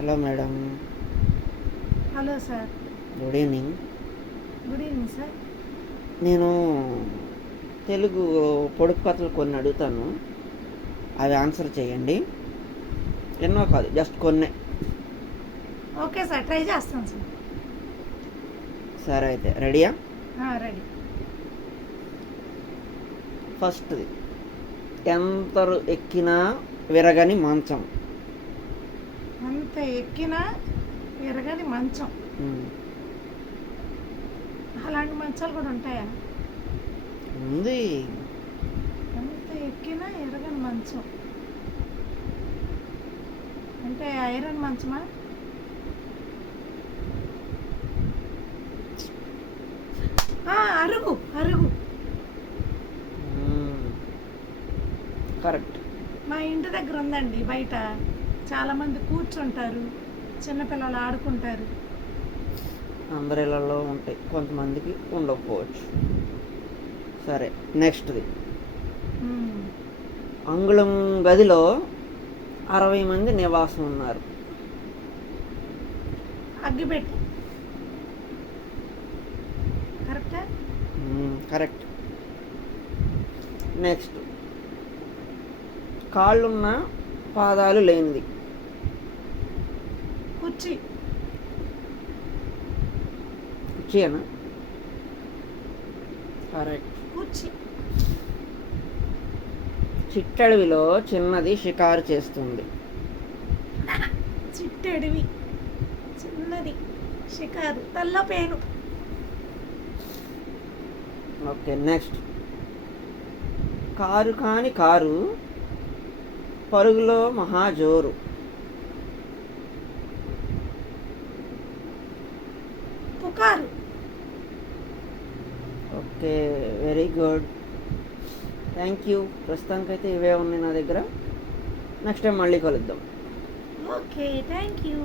Hello madam. Hello sir. Good evening. Good evening sir. నేను తెలుగు పొడుపు కథలు కొన్ని అడుగుతాను, అవి ఆన్సర్ చేయండి. ఎన్నో కాదు, జస్ట్ కొన్నే. ఓకే సార్, ట్రై చేస్తాను సార్. సరే అయితే రెడీయా? రెడీ. ఫస్ట్ది, ఎంతరు ఎక్కినా విరగని మంచం. అంత ఎక్కినా ఎరగని మంచం. అలాంటి మంచాలు కూడా ఉంటాయా? ఉంది. ఎంత ఎక్కినా ఎరగని మంచం అంటే ఐరన్ మంచమా? అరుగు అరుగు. కరెక్ట్. మా ఇంటి దగ్గర ఉందండి, బయట చాలామంది కూర్చుంటారు, చిన్నపిల్లలు ఆడుకుంటారు. అందరి ఇళ్ళల్లో ఉంటాయి, కొంతమందికి ఉండకపోవచ్చు. సరే, నెక్స్ట్ది, అంగుళం గదిలో 60 మంది నివాసం ఉన్నారు. అగ్గిపెట్టి. కరెక్టా? కరెక్ట్. నెక్స్ట్, కాళ్ళున్న పాదాలు లేనిది. కుర్చీ. కుర్చీనా? కరెక్ట్. కుర్చీ. చిట్టడవిలో చిన్నది షికారు చేస్తుంది. చిట్టడివి, చిన్నది షికారు, తల్లో పేను. ఓకే, నెక్స్ట్, కారు కాని కారు పరుగులో మహాజోరు. పుకారు. Okay, very good. Thank you. ప్రస్తుతానికైతే ఇవే ఉన్నాయి నా దగ్గర. నెక్స్ట్ టైం మళ్ళీ కలుద్దాం. Okay, thank you.